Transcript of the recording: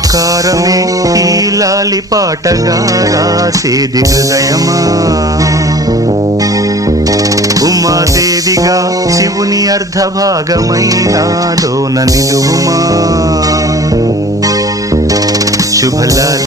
మమకారమే ఈ లాలి పాటగా రాసేది హృదయమా. ఉమాదేవిగా శివుని అర్ధభాగమైనాలోన నిలువుమా. శుభలాలి